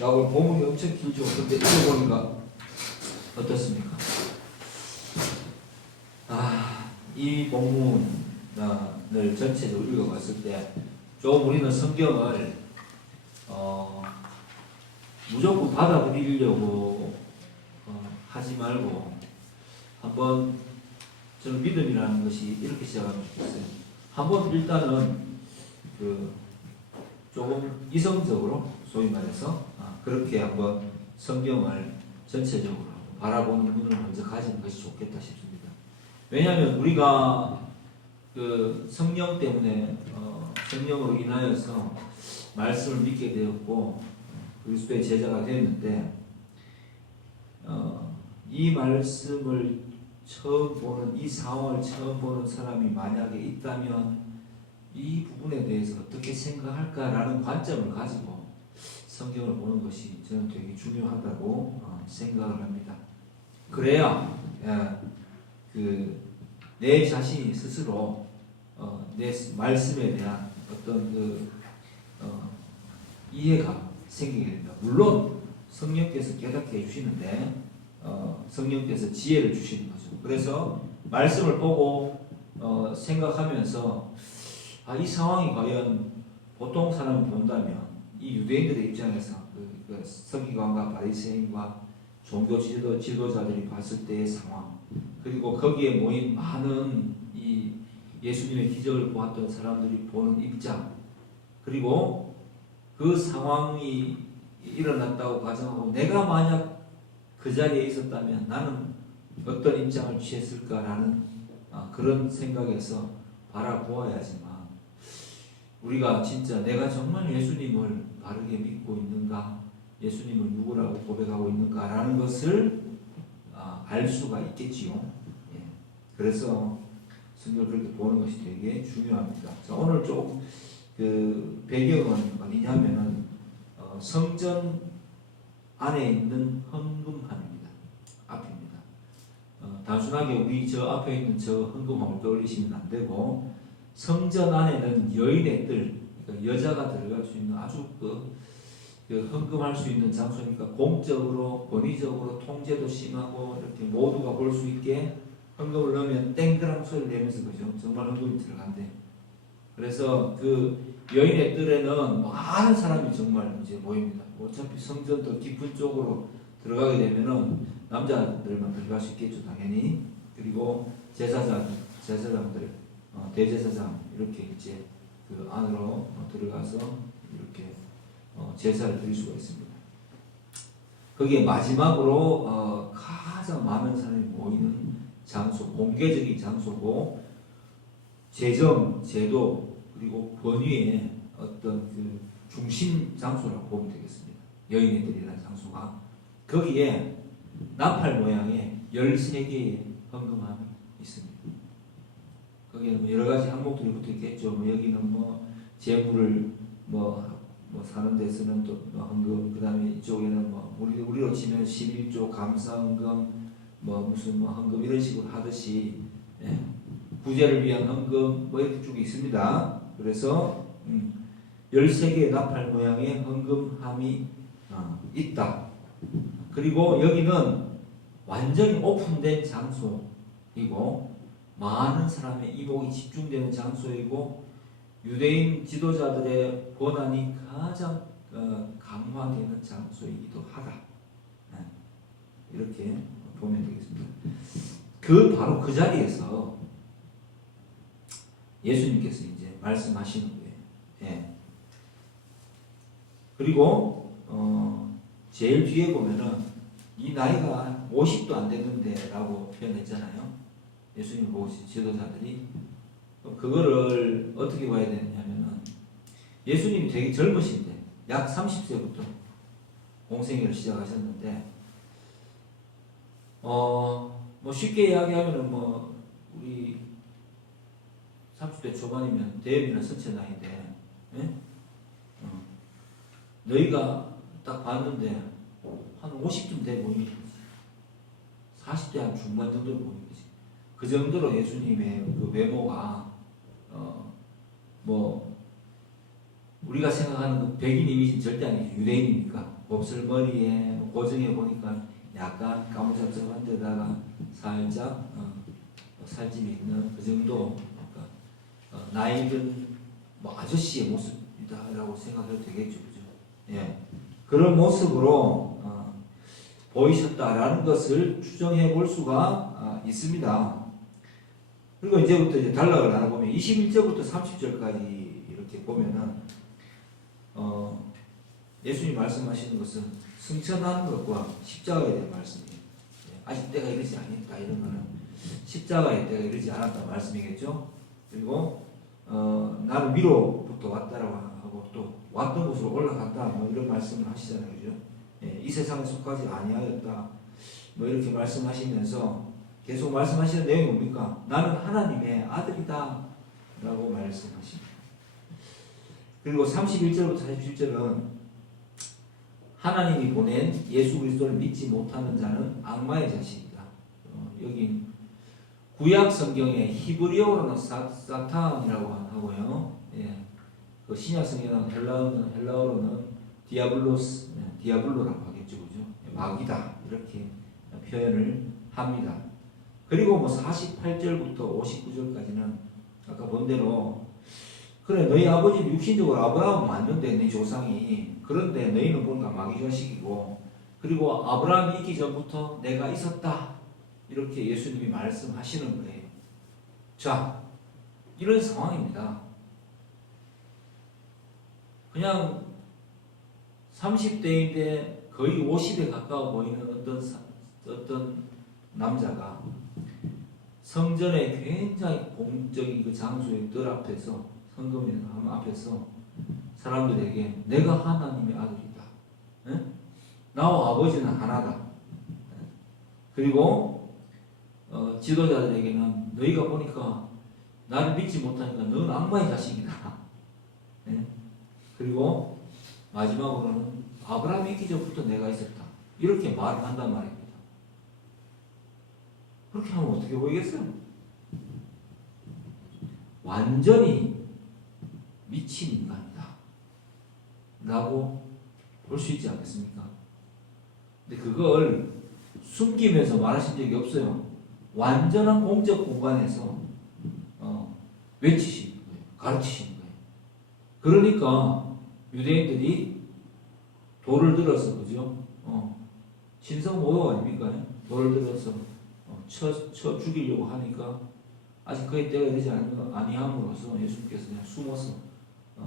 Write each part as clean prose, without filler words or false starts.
오늘 본문이 엄청 길죠. 근데 읽어보니까 어떻습니까? 이 본문을 전체적으로 읽어봤을 때 좀 우리는 성경을 무조건 받아들이려고 하지 말고 한번 저는 믿음이라는 것이 이렇게 시작하면 좋겠어요. 한번 일단은 조금 이성적으로 소위 말해서 그렇게 한번 성경을 전체적으로 바라보는 눈을 먼저 가지는 것이 좋겠다 싶습니다. 왜냐하면 우리가 성령 때문에 성령으로 인하여서 말씀을 믿게 되었고 그리스도의 제자가 되었는데 이 말씀을 처음 보는, 이 상황을 처음 보는 사람이 만약에 있다면 이 부분에 대해서 어떻게 생각할까라는 관점을 가지고 성경을 보는 것이 저는 되게 중요하다고 생각을 합니다. 그래야 내 자신이 스스로 내 말씀에 대한 어떤 이해가 생기게 됩니다. 물론 성령께서 깨닫게 해주시는데 성령께서 지혜를 주시는 거죠. 그래서 말씀을 보고 생각하면서 이 상황이 과연 보통 사람이 본다면 이 유대인들의 입장에서 서기관과 바리새인과 종교 지도자들이 봤을 때의 상황, 그리고 거기에 모인 많은 이 예수님의 기적을 보았던 사람들이 보는 입장, 그리고 그 상황이 일어났다고 가정하고 내가 만약 그 자리에 있었다면 나는 어떤 입장을 취했을까라는 그런 생각에서 바라보아야지만 우리가 진짜 내가 정말 예수님을 바르게 믿고 있는가, 예수님을 누구라고 고백하고 있는가라는 것을 알 수가 있겠지요. 예. 그래서 성경을 그렇게 보는 것이 되게 중요합니다. 자, 오늘 좀 배경은 어디냐면은 성전 안에 있는 헌금함입니다. 앞입니다. 단순하게 우리 저 앞에 있는 저 헌금함을 떠올리시면 안 되고 성전 안에는 여인의 뜰, 그러니까 여자가 들어갈 수 있는 아주 헌금할 수 있는 장소니까 공적으로, 권위적으로 통제도 심하고 이렇게 모두가 볼 수 있게 헌금을 넣으면 땡그랑 소리를 내면서 그죠? 정말 헌금이 들어간대. 그래서 여인의 뜰에는 많은 사람이 정말 이제 모입니다. 어차피 성전 더 깊은 쪽으로 들어가게 되면은 남자들만 들어갈 수 있겠죠, 당연히. 그리고 제사장들, 대제사장 이렇게 이제 안으로 들어가서 이렇게 제사를 드릴 수가 있습니다. 거기에 마지막으로 가장 많은 사람이 모이는 장소, 공개적인 장소고 재정, 제도 그리고 권위의 어떤 중심 장소라고 보면 되겠습니다. 여인애들이라는 장소가 거기에 나팔 모양의 13개의 헌금함이 있습니다. 거기에는 여러 가지 항목들이 붙어 있겠죠. 여기는 재물을 사는 데서는 또 헌금, 그 다음에 이쪽에는 우리로 치면 11조 감사헌금, 무슨 헌금 이런 식으로 하듯이, 예. 구제를 위한 헌금 이렇게 쭉 있습니다. 그래서 13개의 나팔 모양의 헌금함이 있다. 그리고 여기는 완전히 오픈된 장소이고 많은 사람의 이목이 집중되는 장소이고 유대인 지도자들의 권한이 가장 강화되는 장소이기도 하다. 이렇게 보면 되겠습니다. 바로 그 자리에서 예수님께서 이제 말씀하시는 거예요. 예. 그리고 제일 뒤에 보면은 이 나이가 50도 안 됐는데 라고 표현했잖아요. 예수님 보고 지도자들이 그거를 어떻게 봐야 되느냐면은 예수님이 되게 젊으신데 약 30세부터 공생애를 시작하셨는데 쉽게 이야기하면은 우리 30대 초반이면 대업이나 선체 나이인데, 예? 너희가 딱 봤는데 한 50쯤 돼 보이는 거지. 40대 한 중반 정도로 보이는 거지. 그 정도로 예수님의 외모가 우리가 생각하는 백인 이미지는 절대 아니죠. 유대인이니까. 곱슬머리에 고정해 보니까 약간 까무잡잡한 데다가 살짝 살집이 있는 그 정도, 그러니까 나이든 뭐 아저씨의 모습이다라고 생각해도 되겠죠, 그죠? 예, 그런 모습으로 보이셨다라는 것을 추정해 볼 수가 있습니다. 그리고 이제부터 이제 단락을 나눠보면 21절부터 30절까지 이렇게 보면은 예수님 말씀하시는 것은 승천하는 것과 십자가에 대한 말씀이에요. 아직 때가 이르지 않았다 이런 거는 십자가의 때가 이르지 않았다 말씀이겠죠. 그리고 나는 위로부터 왔다라고 하고 또 왔던 곳으로 올라갔다 뭐 이런 말씀을 하시잖아요, 그죠? 예, 이 세상에 속하지 아니하였다 뭐 이렇게 말씀하시면서 계속 말씀하시는 내용이 뭡니까? 나는 하나님의 아들이다 라고 말씀하십니다. 그리고 31절부터 47절은 하나님이 보낸 예수 그리스도를 믿지 못하는 자는 악마의 자식이다. 여기 구약 성경에 히브리어로는 사탄이라고 하고요. 예, 그 신약 성경은 헬라어로는 디아블로라고 하겠죠, 그죠? 마귀다 이렇게 표현을 합니다. 그리고 뭐 48절부터 59절까지는 아까 본 대로 그래 너희 아버지는 육신적으로 아브라함은 맞는데 네 조상이 그런데 너희는 뭔가 마귀 자식이고 그리고 아브라함이 있기 전부터 내가 있었다 이렇게 예수님이 말씀하시는 거예요. 자, 이런 상황입니다. 그냥 30대인데 거의 50에 가까워 보이는 어떤 남자가 성전의 굉장히 공적인 그 장소의 뜰 앞에서 성금이나 앞에서 사람들에게 내가 하나님의 아들이다. 에? 나와 아버지는 하나다. 그리고 지도자들에게는 너희가 보니까 나를 믿지 못하니까 너는 악마의 자식이다. 에? 그리고 마지막으로는 아브라함이 있기 전부터 내가 있었다. 이렇게 말을 한단 말입니다. 그렇게 하면 어떻게 보이겠어요? 완전히 미친 인간이다 라고 볼 수 있지 않겠습니까? 근데 그걸 숨기면서 말하신 적이 없어요. 완전한 공적 공간에서 외치시는 거예요. 가르치시는 거예요. 그러니까 유대인들이 돌을 들어서 그죠? 신성 모욕 아닙니까? 돌을 들어서 쳐 죽이려고 하니까 아직 그의 때가 되지 아니함으로써 예수님께서 그냥 숨어서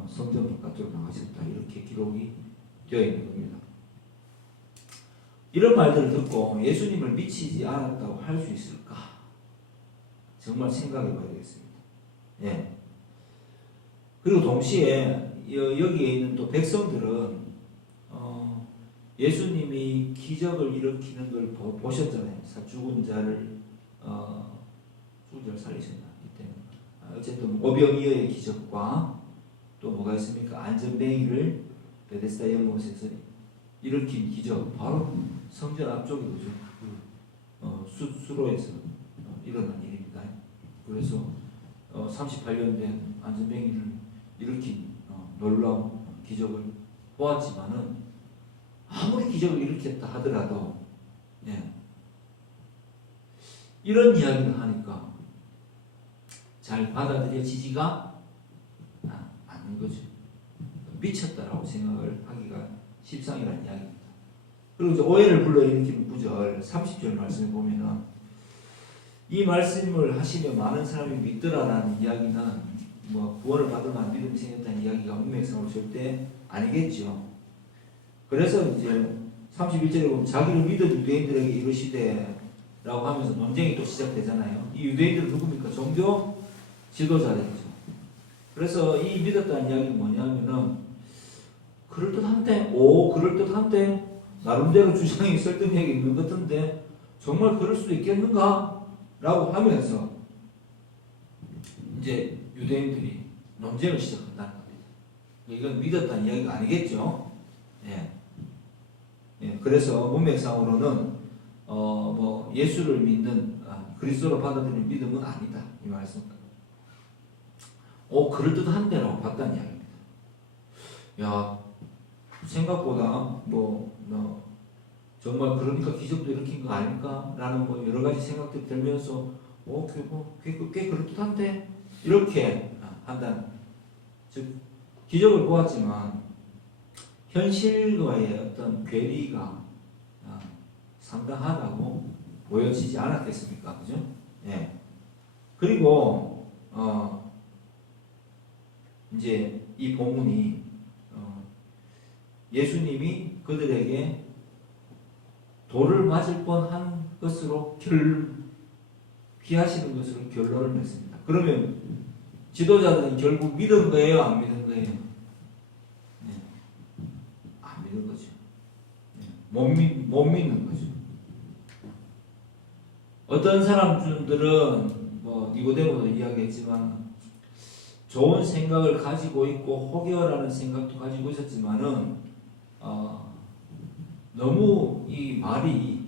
성전 바깥으로 나가셨다 이렇게 기록이 되어 있는 겁니다. 이런 말들을 듣고 예수님을 미치지 않았다고 할 수 있을까? 정말 생각해 봐야 되겠습니다. 예. 그리고 동시에 여기에 있는 또 백성들은 예수님이 기적을 일으키는 걸 보셨잖아요. 죽은 자를 살리셨나 이때는. 어쨌든 오병이어의 기적과 또 뭐가 있습니까? 안전뱅이를 베데스다 연못에서 일으킨 기적, 바로 성전 앞쪽에 그죠? 수로에서 일어난 일입니다. 그래서 38년 된 안전뱅이를 일으킨 놀라운 기적을 보았지만은 아무리 기적을 일으켰다 하더라도 이런 이야기를 하니까 잘 받아들여지지가 않는 거죠. 미쳤다라고 생각을 하기가 십상이라는 이야기입니다. 그리고 이제 오해를 불러일으키는 구절 30절 말씀을 보면은 이 말씀을 하시며 많은 사람이 믿더라라는 이야기는 뭐 구원을 받을 만한 믿음이 생겼다는 이야기가 문맥상으로 절대 아니겠죠. 그래서 이제 31절에 보면 자기를 믿은 유대인들에게 이르시되 라고 하면서 논쟁이 또 시작되잖아요. 이 유대인들은 누굽니까? 종교 지도자들이죠. 그래서 이 믿었다는 이야기는 뭐냐면은 그럴듯한데 나름대로 주장이 설득력이 있는 것 같은데 정말 그럴 수도 있겠는가? 라고 하면서 이제 유대인들이 논쟁을 시작한다는 겁니다. 이건 믿었다는 이야기가 아니겠죠. 그래서 문맥상으로는 뭐 예수를 믿는 그리스도로 받아들이는 믿음은 아니다 이 말씀입니다. 그럴듯한데라고 봤다는 이야기입니다. 야, 생각보다 정말 그러니까 기적도 일으킨 거 아닐까? 라는 여러 가지 생각들이 들면서 꽤 그럴듯한데? 이렇게 한다는, 즉 기적을 보았지만 현실과의 어떤 괴리가 상당하다고 보여지지 않았겠습니까? 그죠? 예. 그리고 이제 이 본문이 예수님이 그들에게 돌을 맞을 뻔한 것으로 피하시는 것으로 결론을 냈습니다. 그러면 지도자들은 결국 믿은 거예요? 안 믿은 거예요? 네. 안 믿은 거죠. 네. 못 믿는 거죠. 어떤 사람들은 니고데모도 이야기했지만 좋은 생각을 가지고 있고 혹여라는 생각도 가지고 있었지만은 너무 이 말이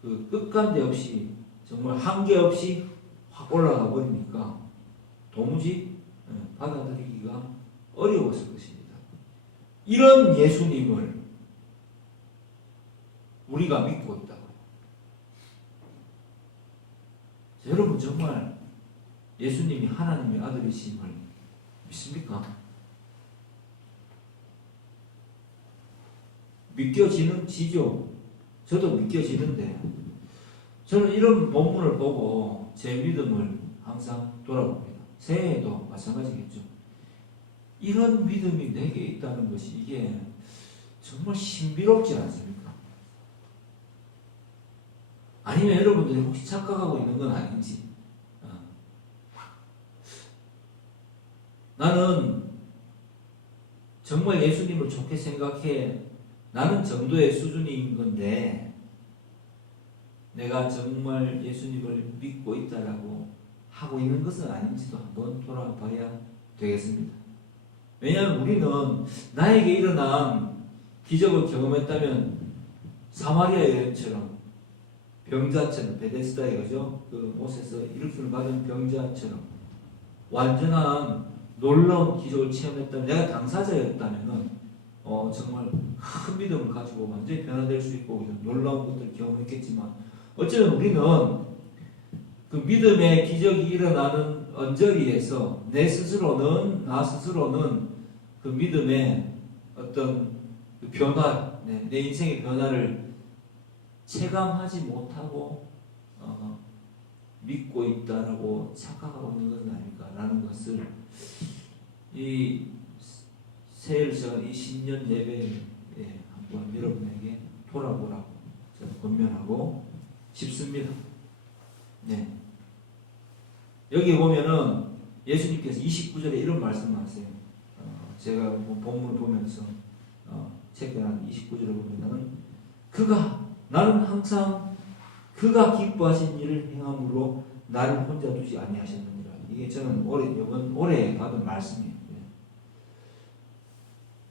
그 끝간데 없이 정말 한계 없이 확 올라가 버리니까 도무지 받아들이기가 어려웠을 것입니다. 이런 예수님을 우리가 믿고 있다고요. 여러분 정말 예수님이 하나님의 아들이심을 믿습니까? 믿겨지죠. 저도 믿겨지는데 저는 이런 본문을 보고 제 믿음을 항상 돌아봅니다. 새해에도 마찬가지겠죠. 이런 믿음이 내게 있다는 것이 이게 정말 신비롭지 않습니까? 아니면 여러분들이 혹시 착각하고 있는 건 아닌지. 나는 정말 예수님을 좋게 생각해 나는 정도의 수준인 건데 내가 정말 예수님을 믿고 있다라고 하고 있는 것은 아닌지도 한번 돌아봐야 되겠습니다. 왜냐하면 우리는 나에게 일어난 기적을 경험했다면 사마리아 여인처럼 병자처럼 베데스다에 그죠? 그 못에서 일으킴을 받은 병자처럼 완전한 놀라운 기적을 체험했다면 내가 당사자였다면은 정말 큰 믿음을 가지고 완전히 변화될 수 있고 놀라운 것들을 경험했겠지만 어쩌면 우리는 그 믿음의 기적이 일어나는 언저리에서 나 스스로는 그 믿음의 어떤 그 변화, 내 인생의 변화를 체감하지 못하고 믿고 있다라고 착각하고 있는 것은 아닐까라는 것을 이 새해를 시작한 이 신년 예배에 한번 여러분에게 돌아보라고 저는 권면하고 싶습니다. 네. 여기 보면은 예수님께서 29절에 이런 말씀하세요. 제가 본문을 보면서 책변한 29절을 보면은 나는 항상 그가 기뻐하신 일을 행함으로 나를 혼자 두지 아니하셨느니라. 이게 저는 올해 받은 말씀이에요.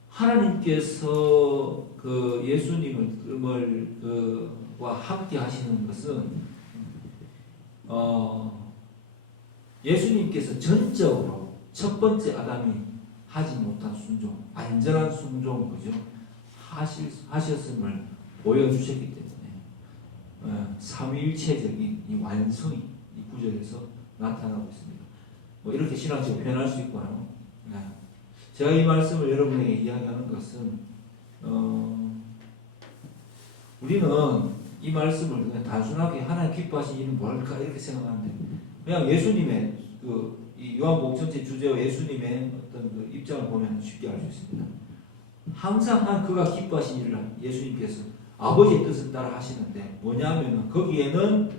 하나님께서 그 예수님을 와 함께 하시는 것은 예수님께서 전적으로 첫 번째 아담이 하지 못한 순종, 완전한 순종 그죠? 하셨음을 보여주셨기 때문에 삼위일체적인 이 완성이 이 구절에서 나타나고 있습니다. 이렇게 신학적으로 표현할 수 있고요. 제가 이 말씀을 여러분에게 이야기하는 것은 우리는 이 말씀을 그냥 단순하게 하나님 기뻐하신 일은 뭘까 이렇게 생각하는데 그냥 예수님의 이 요한복음 전체 주제와 예수님의 어떤 그 입장을 보면 쉽게 알 수 있습니다. 항상 그가 기뻐하신 일을 예수님께서 아버지의 뜻을 따라 하시는데 뭐냐면 거기에는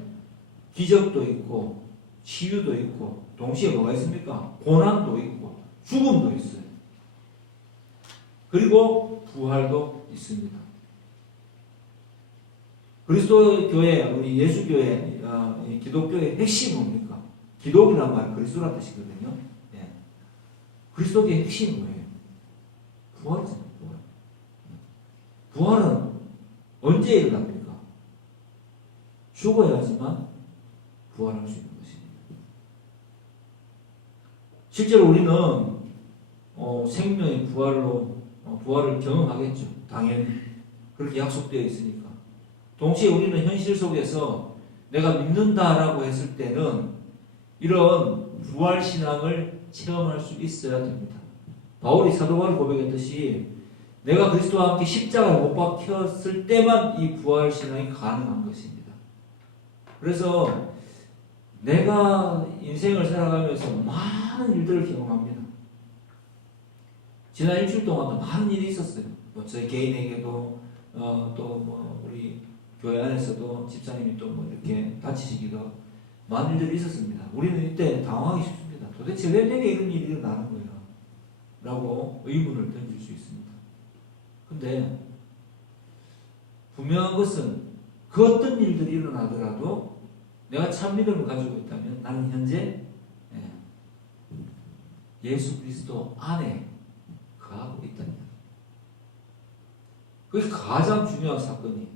기적도 있고 치유도 있고 동시에 뭐가 있습니까? 고난도 있고 죽음도 있어요. 그리고 부활도 있습니다. 그리스도 교회, 우리 예수 교회, 기독교의 핵심은 뭡니까? 기독이란 말은 그리스도란 뜻이거든요. 예. 그리스도의 핵심은 뭐예요? 부활이잖아요. 부활은 언제 일어납니까? 죽어야지만 부활할 수 있는 것입니다. 실제로 우리는 생명의 부활을 경험하겠죠. 당연히 그렇게 약속되어 있으니까. 동시에 우리는 현실 속에서 내가 믿는다라고 했을 때는 이런 부활 신앙을 체험할 수 있어야 됩니다. 사도 바울이 고백했듯이 내가 그리스도와 함께 십자가에 못 박혔을 때만 이 부활 신앙이 가능한 것입니다. 그래서 내가 인생을 살아가면서 많은 일들을 경험합니다. 지난 일주일 동안도 많은 일이 있었어요. 저희 개인에게도 또 우리 교회 안에서도 집사님이 또 이렇게 다치시기도 많은 일들이 있었습니다. 우리는 이때 당황하기 쉽습니다. 도대체 왜 내게 이런 일이 일어나는 거야? 라고 의문을 던질 수 있습니다. 근데 분명한 것은 그 어떤 일들이 일어나더라도 내가 참 믿음을 가지고 있다면 나는 현재 예수 그리스도 안에 거하고 있다는 것. 그게 가장 중요한 사건이에요.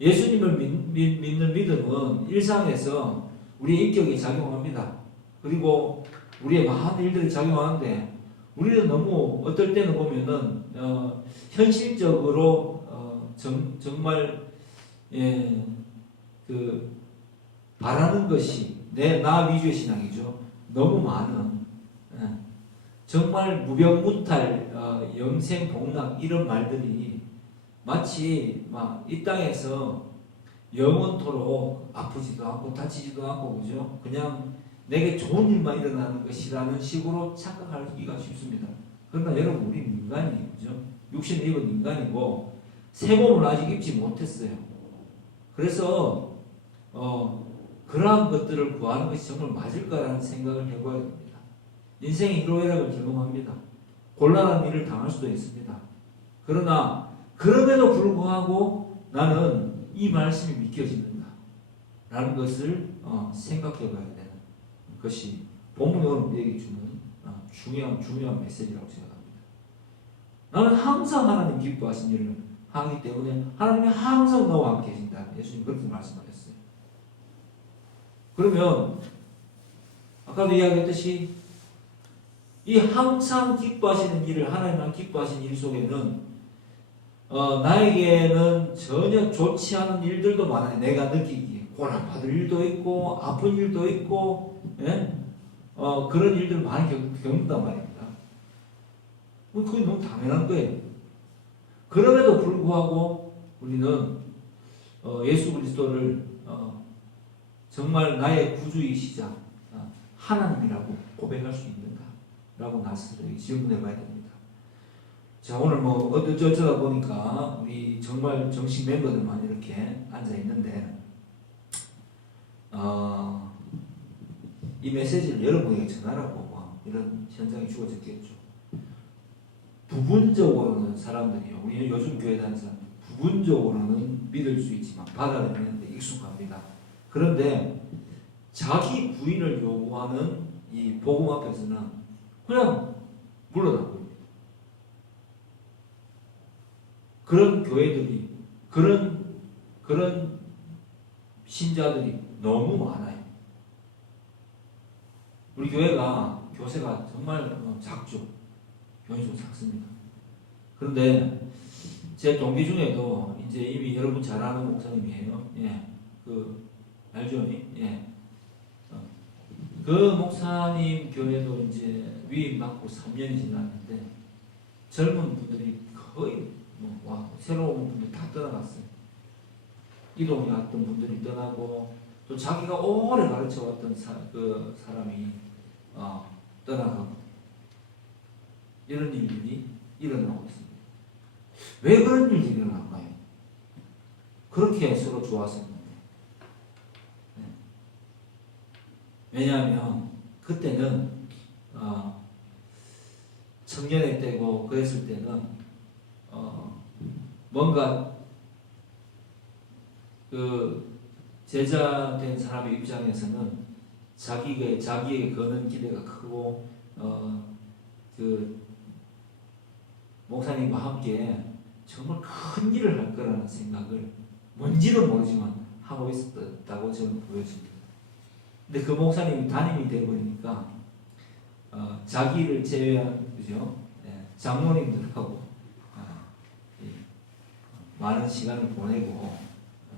예수님을 믿는 믿음은 일상에서 우리의 인격이 작용합니다. 그리고 우리의 많은 일들이 작용하는데 우리는 너무 어떨 때는 보면은 현실적으로 정말 그 바라는 것이 나 위주의 신앙이죠. 너무 많은 정말 무병무탈 영생복락 이런 말들이 마치 막 이 땅에서 영원토록 아프지도 않고 다치지도 않고 그죠? 그냥 내게 좋은 일만 일어나는 것이라는 식으로 착각하기가 쉽습니다. 그러나 여러분 우리 인간이에요. 그죠? 육신을 입은 인간이고 새 몸을 아직 입지 못했어요. 그래서 그러한 것들을 구하는 것이 정말 맞을까라는 생각을 해봐야 됩니다. 인생의 희로애락을 경험합니다. 곤란한 일을 당할 수도 있습니다. 그러나 그럼에도 불구하고 나는 이 말씀이 믿겨지는가 라는 것을 생각해 봐야 되는 것이 본문이 오늘 우리에게 주는 중요한 메시지라고 생각합니다. 나는 항상 하나님 기뻐하신 일을 하기 때문에 하나님이 항상 나와 함께 계신다. 예수님 그렇게 말씀하셨어요. 그러면 아까도 이야기했듯이 이 항상 기뻐하시는 일을 하나님만 기뻐하시는 일 속에는 나에게는 전혀 좋지 않은 일들도 많아요. 내가 느끼기에 고난받을 일도 있고 아픈 일도 있고 그런 일들을 많이 겪는단 말입니다. 그게 너무 당연한 거예요. 그럼에도 불구하고 우리는 예수 그리스도를 정말 나의 구주이시자 하나님이라고 고백할 수 있는가 라고 나스를 질문해 봐야 됩니다. 자, 오늘 어쩌다 보니까 우리 정말 정식 멤버들만 이렇게 앉아 있는데, 이 메시지를 여러분에게 전하라고 이런 현장이 주어졌겠죠. 부분적으로는 사람들이요, 우리 요즘 교회 다니는 사람, 부분적으로는 믿을 수 있지만 받아들이는데 익숙합니다. 그런데 자기 부인을 요구하는 이 복음 앞에서는 그냥 물러나고 그런 교회들이 그런 신자들이 너무 많아요. 우리 교회가 교세가 정말 작죠. 교회 좀 작습니다. 그런데 제 동기 중에도 이제 이미 여러분 잘 아는 목사님이에요. 알죠? 그 목사님 교회도 이제 위임 받고 3년이 지났는데 젊은 분들이 거의 새로운 분들 다 떠나갔어요. 이동해 왔던 분들이 떠나고 또 자기가 오래 가르쳐 왔던 사람이 떠나가고 이런 일들이 일어나고 있습니다. 왜 그런 일들이 일어날까요? 그렇게 서로 좋았었는데. 왜냐하면 그때는 청년회 때고 그랬을 때는 뭔가 제자 된 사람의 입장에서는 자기에게 거는 기대가 크고 목사님과 함께 정말 큰 일을 할 거라는 생각을 뭔지는 모르지만 하고 있었다고 저는 보여집니다. 근데 그 목사님이 담임이 되어버리니까 자기를 제외한 그죠? 장로님들하고 많은 시간을 보내고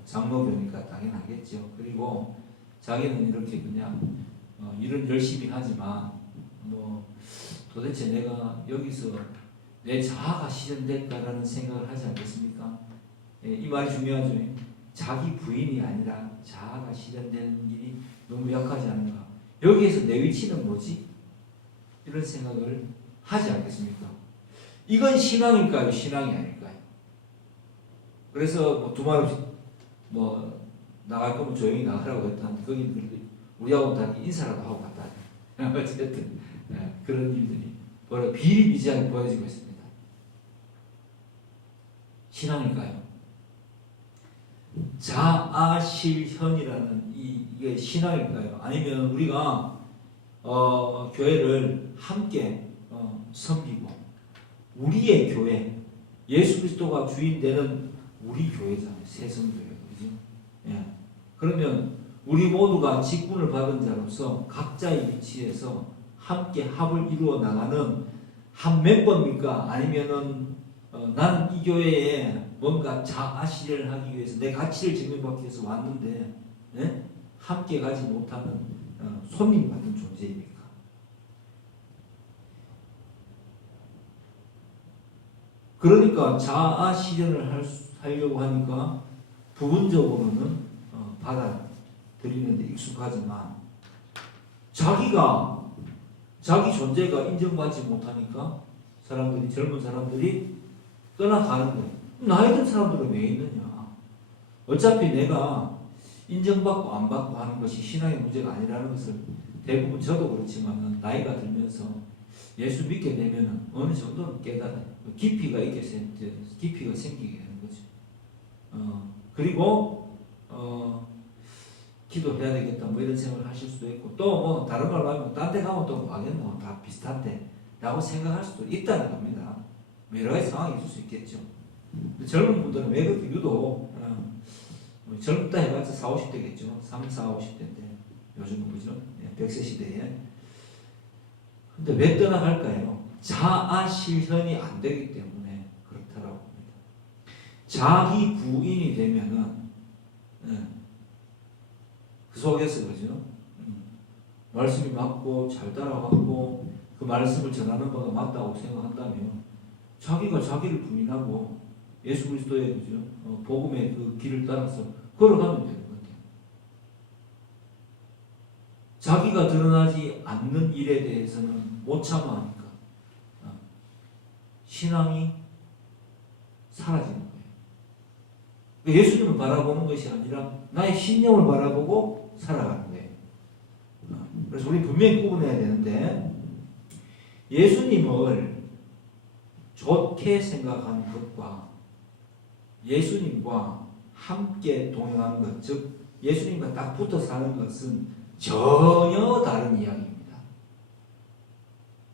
장로교니까 당연하겠죠. 그리고 자기는 이렇게 그냥 일은 열심히 하지만 뭐 도대체 내가 여기서 내 자아가 실현될까라는 생각을 하지 않겠습니까? 이 말이 중요하죠. 자기 부인이 아니라 자아가 실현되는 일이 너무 약하지 않은가? 여기에서 내 위치는 뭐지? 이런 생각을 하지 않겠습니까? 이건 신앙일까요? 신앙이 아닐까요? 그래서 뭐 두 말 없이 뭐 나갈 거면 조용히 나가라고 했다는데 거기 우리하고 다 인사라도 하고 갔다. 어쨌든 그런 일들이 비일비재하게 보여지고 있습니다. 신앙일까요? 자아실현이라는 이게 신앙일까요? 아니면 우리가 교회를 함께 섬기고 우리의 교회, 예수 그리스도가 주인 되는 우리 교회잖아요. 새성교회, 그죠? 예. 그러면 우리 모두가 직분을 받은 자로서 각자의 위치에서 함께 합을 이루어 나가는 한 멤버입니까? 아니면은 나는 이 교회에 뭔가 자아실현을 하기 위해서 내 가치를 증명받기 위해서 왔는데 함께 가지 못하는 손님 같은 존재입니까? 그러니까 자아실현을 하려고 하니까 부분적으로는 받아들이는데 익숙하지만 자기 존재가 인정받지 못하니까 젊은 사람들이 떠나가는 거예요. 나이 든 사람들은 왜 있느냐? 어차피 내가 인정받고 안 받고 하는 것이 신앙의 문제가 아니라는 것을 대부분 저도 그렇지만 나이가 들면서 예수 믿게 되면 어느 정도는 깨달아요. 깊이가 생기게 되는 거죠. 그리고 기도해야 되겠다 뭐 이런 생각을 하실 수도 있고 또 뭐 다른 말로 하면 딴 데 가면 또 망했노 다 비슷한데 라고 생각할 수도 있다는 겁니다. 여러 가지 상황이 있을 수 있겠죠. 젊은 분들은 왜 그렇게 유독 젊다 해봤자 40, 50대겠죠. 3, 4, 50대인데 요즘은 그죠? 100세 시대에. 근데 왜 떠나갈까요? 자아 실현이 안 되기 때문에 그렇다라고 합니다. 자기 부인이 되면은 그 속에서 그죠? 말씀이 맞고 잘 따라가고 그 말씀을 전하는 바가 맞다고 생각한다면 자기가 자기를 부인하고 예수 그리스도의 그죠? 복음의 그 길을 따라서 걸어가면 되는 거예요. 자기가 드러나지 않는 일에 대해서는 못 참아하니까 신앙이 사라지는 거예요. 예수님을 바라보는 것이 아니라 나의 신념을 바라보고 살아가는 거예요. 그래서 우리 분명히 구분해야 되는데 예수님을 좋게 생각하는 것과 예수님과 함께 동행하는 것, 즉 예수님과 딱 붙어 사는 것은 전혀 다른 이야기입니다.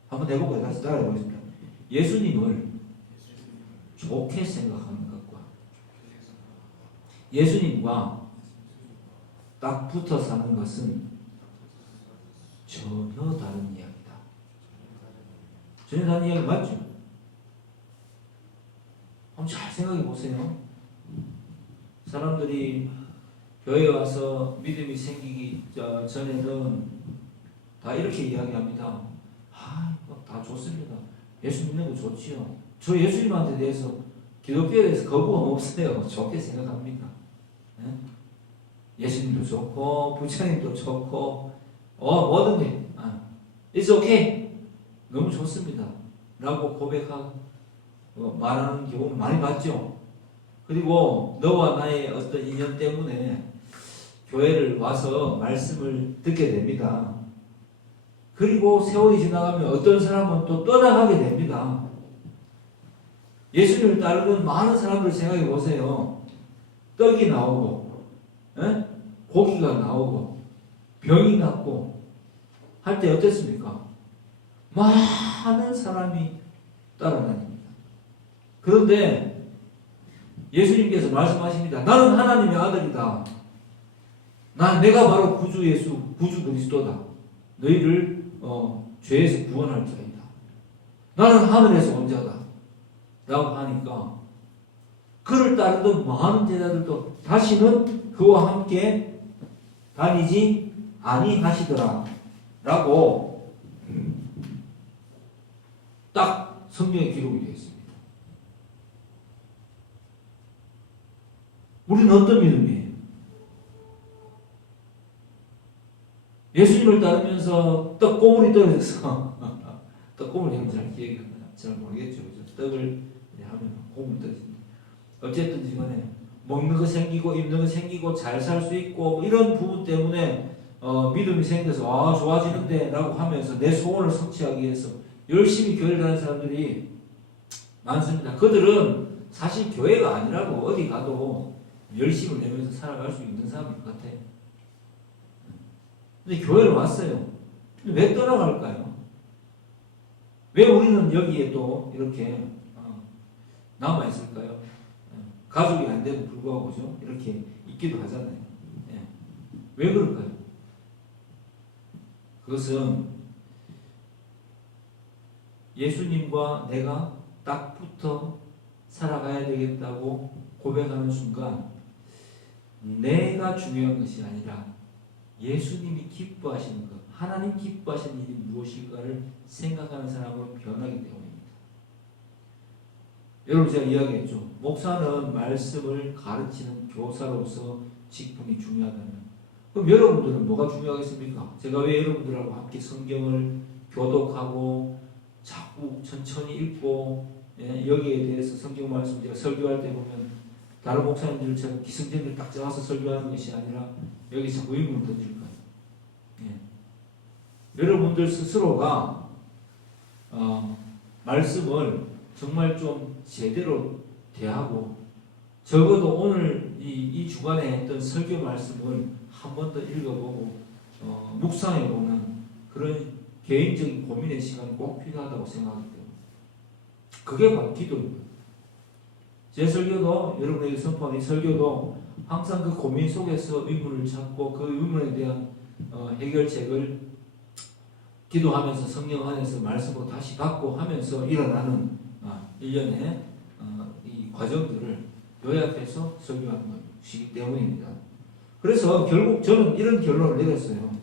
한번 해볼까요? 다시 따라해 보겠습니다. 예수님을 좋게 생각하는 것과 예수님과 딱 붙어 사는 것은 전혀 다른 이야기다. 전혀 다른 이야기 맞죠? 한번 잘 생각해 보세요. 사람들이 교회에 와서 믿음이 생기기 전에는 다 이렇게 이야기합니다. 다 좋습니다. 예수 믿는 거 좋지요. 저 예수님한테 대해서 기독교에 대해서 거부감 없어요. 좋게 생각합니다. 예수님도 좋고 부처님도 좋고 뭐든지 It's okay. 너무 좋습니다. 라고 말하는 경우는 많이 봤죠. 그리고 너와 나의 어떤 인연 때문에 교회를 와서 말씀을 듣게 됩니다. 그리고 세월이 지나가면 어떤 사람은 또 떠나가게 됩니다. 예수님을 따르는 많은 사람들 생각해 보세요. 떡이 나오고 고기가 나오고 병이 낫고 할 때 어땠습니까? 많은 사람이 따라다닙니다. 그런데 예수님께서 말씀하십니다. 나는 하나님의 아들이다. 내가 바로 구주 예수, 구주 그리스도다. 너희를 죄에서 구원할 자이다. 나는 하늘에서 온 자다. 라고 하니까 그를 따르던 많은 제자들도 다시는 그와 함께 다니지 아니하시더라. 라고 딱 성경에 기록이 되어 있습니다. 우리는 어떤 믿음이에요? 예수님을 따르면서 떡고물이 떨어져서 떡고물이 잘 기억이 잘 모르겠죠. 떡을 하면 고물 떨어집니다. 어쨌든 간에 먹는 거 생기고 입는 거 생기고 잘 살 수 있고 이런 부분 때문에 믿음이 생겨서 좋아지는데 라고 하면서 내 소원을 성취하기 위해서 열심히 교회를 가는 사람들이 많습니다. 그들은 사실 교회가 아니라고 어디 가도 열심을 내면서 살아갈 수 있는 사람인 것 같아요. 근데 교회를 왔어요. 근데 왜 떠나갈까요? 왜 우리는 여기에 또 이렇게 남아있을까요? 가족이 안 돼도 불구하고 그죠? 이렇게 있기도 하잖아요. 예. 왜 그럴까요? 그것은 예수님과 내가 딱 붙어 살아가야 되겠다고 고백하는 순간 내가 중요한 것이 아니라 예수님이 기뻐하시는 것, 하나님 기뻐하시는 일이 무엇일까를 생각하는 사람으로 변하기 때문입니다. 여러분 제가 이야기했죠. 목사는 말씀을 가르치는 교사로서 직분이 중요하다면 그럼 여러분들은 뭐가 중요하겠습니까? 제가 왜 여러분들하고 함께 성경을 교독하고 자꾸 천천히 읽고 여기에 대해서 성경 말씀 제가 설교할 때 보면 다른 목사님들처럼 기승전결 딱 잡아서 설교하는 것이 아니라 여기 자꾸 의문을 던질 거예요. 여러분들 스스로가 말씀을 정말 좀 제대로 대하고 적어도 오늘 이 주간에 했던 설교 말씀을 한 번 더 읽어보고 묵상해보는 그런 개인적인 고민의 시간이 꼭 필요하다고 생각하기 때문에 그게 바로 기도입니다. 제 설교도 여러분에게 선포한 이 설교도 항상 그 고민 속에서 의문을 찾고 그 의문에 대한 해결책을 기도하면서 성령 안에서 말씀으로 다시 받고 하면서 일어나는 일련의 이 과정들을 요약해서 설교하는 것이기 때문입니다. 그래서 결국 저는 이런 결론을 내렸어요.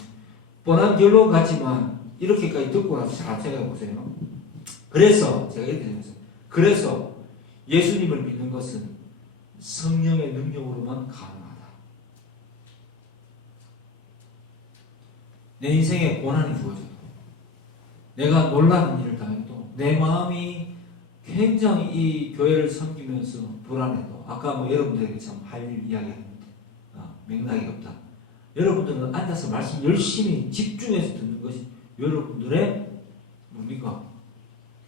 뻔한 결론 같지만 이렇게까지 듣고 나서 잘 생각해 보세요. 그래서 제가 이렇게 생각했어요. 그래서 예수님을 믿는 것은 성령의 능력으로만 가능하다. 내 인생에 고난이 주어져도 내가 놀라는 일을 당해도 내 마음이 굉장히 이 교회를 섬기면서 불안해도 아까 여러분들에게 참 할 일 이야기했는데 맥락이 없다. 여러분들은 앉아서 말씀 열심히 집중해서 듣는 것이 여러분들의 뭡니까?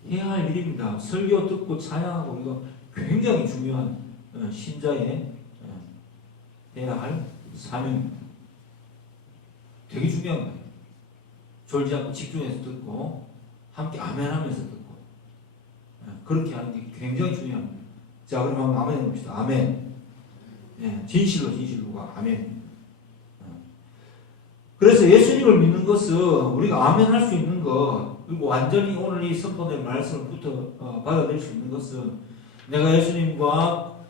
해야 할 일입니다. 설교 듣고 찬양하고 이거 굉장히 중요한 신자의 해야 할 사명입니다. 되게 중요한 거예요. 졸지 않고 집중해서 듣고 함께 아멘하면서 듣고 그렇게 하는 게 굉장히 중요합니다. 자, 그럼 한번 아멘 해봅시다. 아멘. 진실로가 아멘. 그래서 예수님을 믿는 것은 우리가 아멘 할 수 있는 것, 그리고 완전히 오늘 이 선포된 말씀을 받아들일 수 있는 것은 내가 예수님과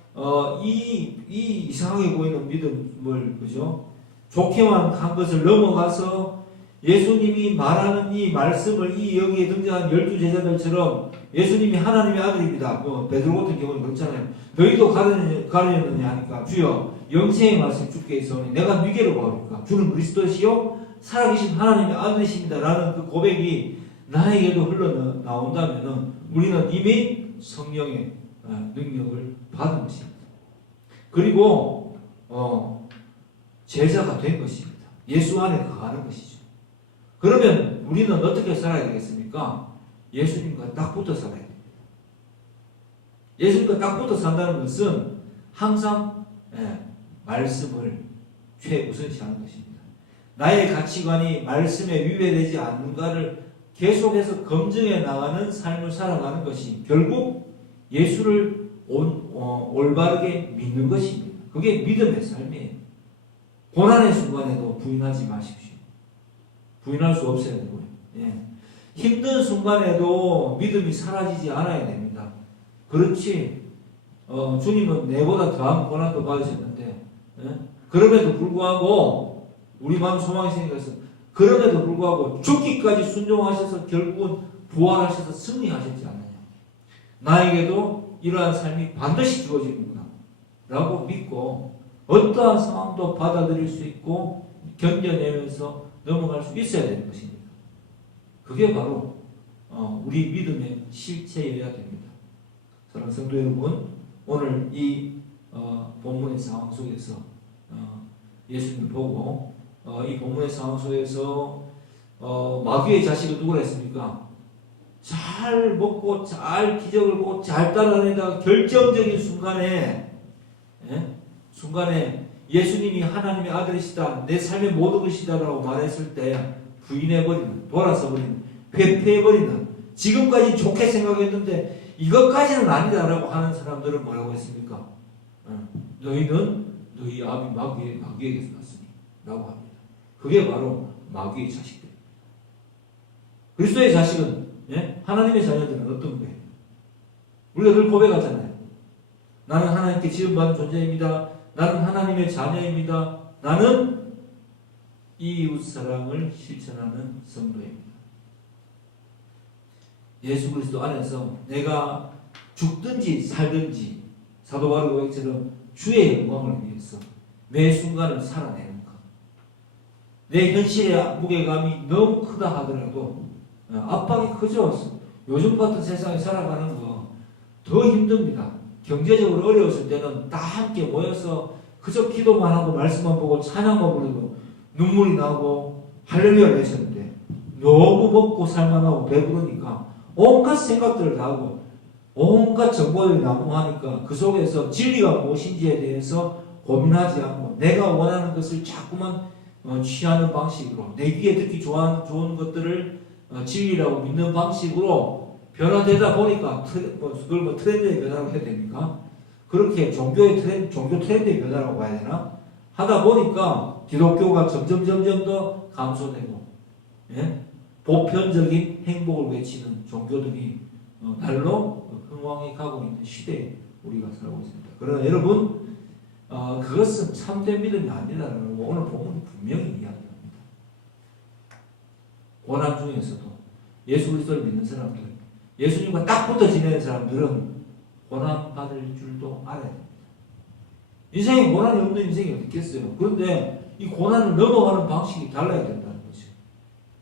이상하게 보이는 믿음을 그죠? 좋게만 한 것을 넘어가서 예수님이 말하는 이 말씀을 이 여기에 등장한 12제자들처럼 예수님이 하나님의 아들입니다. 베드로 같은 경우는 그렇잖아요. 너희도 가르쳤느냐 하니까 주여 영생의 말씀 주께 있어오니 내가 누구로 보합니까? 주는 그리스도시요 살아계신 하나님의 아들이십니다. 라는 그 고백이 나에게도 흘러나온다면 우리는 이미 성령의 능력을 받은 것입니다. 그리고 제자가 된 것입니다. 예수 안에 거하는 것이죠. 그러면 우리는 어떻게 살아야 되겠습니까? 예수님과 딱 붙어 살아야 됩니다. 예수님과 딱 붙어 산다는 것은 항상 말씀을 최우선시하는 것입니다. 나의 가치관이 말씀에 위배되지 않는가를 계속해서 검증해 나가는 삶을 살아가는 것이 결국 예수를 올바르게 믿는 것입니다. 그게 믿음의 삶이에요. 고난의 순간에도 부인하지 마십시오. 부인할 수 없어야 되고요. 힘든 순간에도 믿음이 사라지지 않아야 됩니다. 그렇지. 주님은 내보다 더한 고난도 받으셨는데, 예? 그럼에도 불구하고 우리 마음 소망이 생겨서 그럼에도 불구하고 죽기까지 순종하셔서 결국은 부활하셔서 승리하셨지 않느냐. 나에게도 이러한 삶이 반드시 주어지는구나 라고 믿고 어떠한 상황도 받아들일 수 있고 견뎌내면서 넘어갈 수 있어야 되는 것입니다. 그게 바로 우리 믿음의 실체여야 됩니다. 사랑하는 성도 여러분, 오늘 이 본문의 상황 속에서 예수님을 보고 이 본문의 상황 속에서 마귀의 자식은 누구라 했습니까? 잘 먹고 잘 기적을 보고 잘 따라다니다가 결정적인 순간에 예수님이 하나님의 아들이시다, 내 삶의 모든 것이다라고 말했을 때 부인해버리는, 돌아서버리는, 회피해버리는, 지금까지 좋게 생각했는데 이것까지는 아니다라고 하는 사람들은 뭐라고 했습니까? 너희는 너희 아비 마귀에게서 났으니 라고 합니다. 그게 바로 마귀의 자식들. 그리스도의 자식은, 하나님의 자녀들은 어떤 거예요? 우리가 늘 고백하잖아요. 나는 하나님께 지음받은 존재입니다. 나는 하나님의 자녀입니다. 나는 이웃사랑을 실천하는 성도입니다. 예수 그리스도 안에서 내가 죽든지 살든지 사도 바울 고백처럼 주의 영광을 위해서 매 순간을 살아내는 것. 내 현실의 무게감이 너무 크다 하더라도 압박이 크죠. 요즘 같은 세상에 살아가는 거 더 힘듭니다. 경제적으로 어려웠을 때는 다 함께 모여서 그저 기도만 하고 말씀만 보고 찬양만 부르고 눈물이 나고 할렐루야를 했었는데 너무 먹고 살만하고 배부르니까 온갖 생각들을 다 하고 온갖 정보들이 난무하니까 그 속에서 진리가 무엇인지에 대해서 고민하지 않고 내가 원하는 것을 자꾸만 취하는 방식으로 내 귀에 듣기 좋은 것들을 진리라고 믿는 방식으로 변화되다 보니까 그걸 트렌드의 변화라고 해야 됩니까? 그렇게 종교 트렌드의 변화라고 봐야 되나? 하다 보니까 기독교가 점점 더 감소되고 보편적인 행복을 외치는 종교들이 날로 흥왕해 가고 있는 시대에 우리가 살고 있습니다. 그러나 여러분 그것은 참된 믿음이 아니다라고 오늘 본문이 분명히 이야기합니다. 고난 중에서도 예수 그리스도를 믿는 사람들, 예수님과 딱 붙어 지내는 사람들은 고난 받을 줄도 알아야 됩니다. 인생에 고난이 없는 인생이 어디 있겠어요. 그런데 이 고난을 넘어가는 방식이 달라야 된다는 거죠.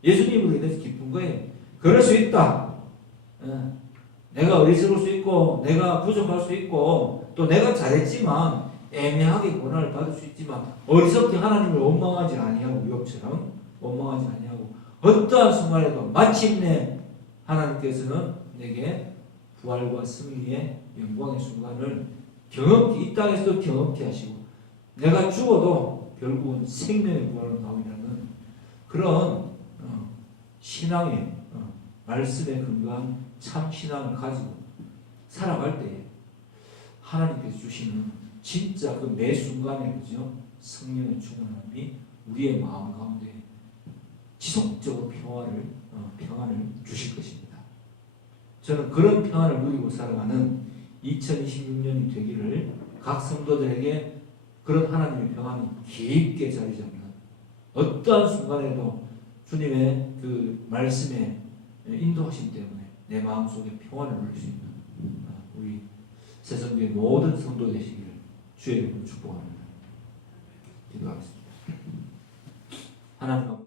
예수님으로 인해서 기쁜 거예요. 그럴 수 있다. 내가 어리석을 수 있고 내가 부족할 수 있고 또 내가 잘했지만 애매하게 고난을 받을 수 있지만 어리석게 하나님을 원망하지 아니하고 욥처럼 원망하지 아니하고 어떠한 순간에도 마침내 하나님께서는 내게 부활과 승리의 영광의 순간을 경험케, 이 땅에서도 경험케 하시고 내가 죽어도 결국은 생명의 부활로 나오려는 그런 신앙의 말씀에 근거한 참 신앙을 가지고 살아갈 때에 하나님께서 주시는 진짜 그 매 순간에 그죠 성령의 충만함이 우리의 마음 가운데 지속적으로 평안을 주실 것입니다. 저는 그런 평안을 누리고 살아가는 2026년이 되기를 각 성도들에게 그런 하나님의 평안이 깊게 자리 잡는 어떠한 순간에도 주님의 그 말씀에 인도하심 때문에 내 마음속에 평안을 누릴 수 있는 우리 새성교의 모든 성도 되시기를 주의 이름으로 축복합니다. 기도하겠습니다. 하나님